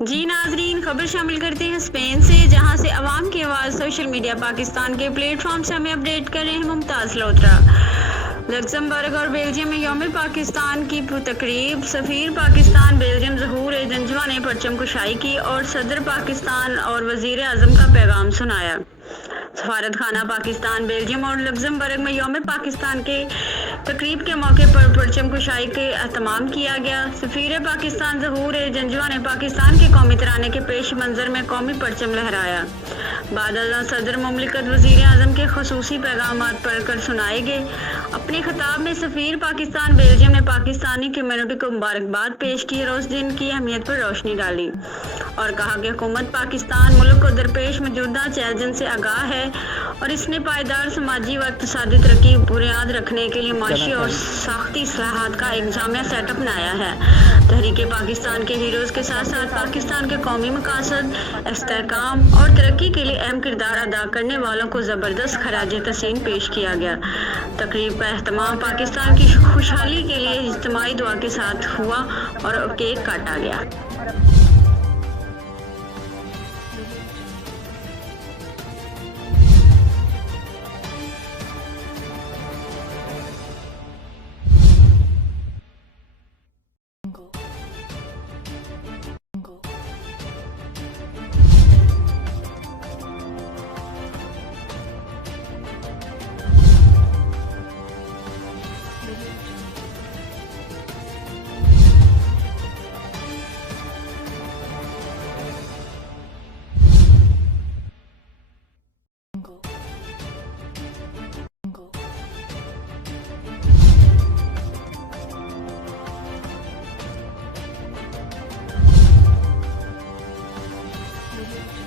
जी नाजरीन, खबर शामिल करते हैं स्पेन से, जहां से अवाम की आवाज़ सोशल मीडिया पाकिस्तान के प्लेटफॉर्म से हमें अपडेट कर रहे हैं मुमताज़ लोत्रा। लक्समबर्ग और बेल्जियम में यौम पाकिस्तान की तकरीब, सफ़ीर पाकिस्तान बेल्जियम ज़हूर जंजवा ने परचम कुशाई की और सदर पाकिस्तान और वज़ीर आज़म का पैगाम सुनाया। सफारत खाना पाकिस्तान बेल्जियम और लक्समबर्ग में यौम पाकिस्तान के तकरीब के मौके पर परचम कुशाई के एहतमाम किया गया। सफ़ीर पाकिस्तान ज़हूर जंजवा ने पाकिस्तान के कौमी तराने के पेश मंजर में कौमी परचम लहराया। बाद सदर मुमलिकत वज़ीर आज़म के खसूसी पैगाम पढ़कर सुनाए गए। अपने खिताब में सफ़ीर पाकिस्तान बेल्जियम ने पाकिस्तानी कम्यूनिटी को मुबारकबाद पेश की और उस दिन की अहमियत पर रोशनी डाली और कहा कि हुकूमत पाकिस्तान मुल्क को दरपेश मौजूदा चैलेंज से आगाह है और इसने पायदार समाजी व इक़्तिसादी तरक्की की बुनियाद रखने के लिए माशी और साख्ती इस्लाहात का एक जामिया सेटअप बनाया है। तहरीक पाकिस्तान के हीरोज़ के साथ साथ पाकिस्तान के कौमी मकासद, इस्तेहकाम और तरक्की के लिए अहम किरदार अदा करने वालों को ज़बरदस्त खराज तहसीन पेश किया गया। तकरीब का एहतमाम पाकिस्तान की खुशहाली के लिए इज्तिमाई दुआ के साथ हुआ और केक काटा गया। Thank you.